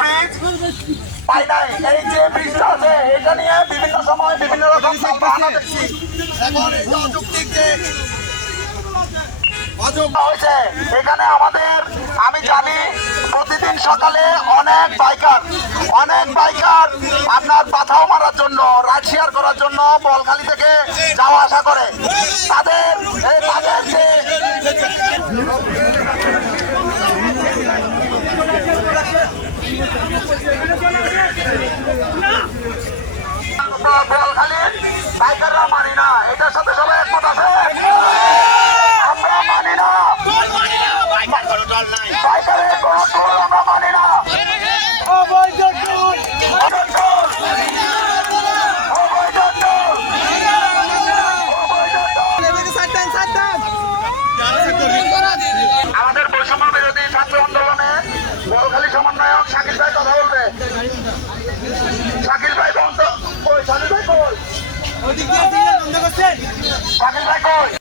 Bridge পাই নাই। এই যে ব্রিজটা আছে এটা নিয়ে বিভিন্ন সময় বিভিন্ন রকম আমরা দেখছি। এখন এই অযৌক্তিক যে হয়েছে এখানে আমাদের, আমি জানি প্রতিদিন সকালে অনেক বাইকার আপনার পাথাও মারার জন্য, রাইড শেয়ার করার জন্য বলখালি থেকে যাওয়া আসা করে। তাদের যে বলখালি বাইকাররা মানি না, এটার সাথে সবাই একমত আছে। আমরা মানি না বাইকারের কোনো টোল, আমরা মানি না। আমাদের বৈষম্য বিরোধী ছাত্র আন্দোলনে বড়খালী সমন্বয়ক শাকিল ভাই কথা বলবে। শাকিল ভাই বন্ধ কই? শাকিল ভাই কই? শাকিল ভাই কই?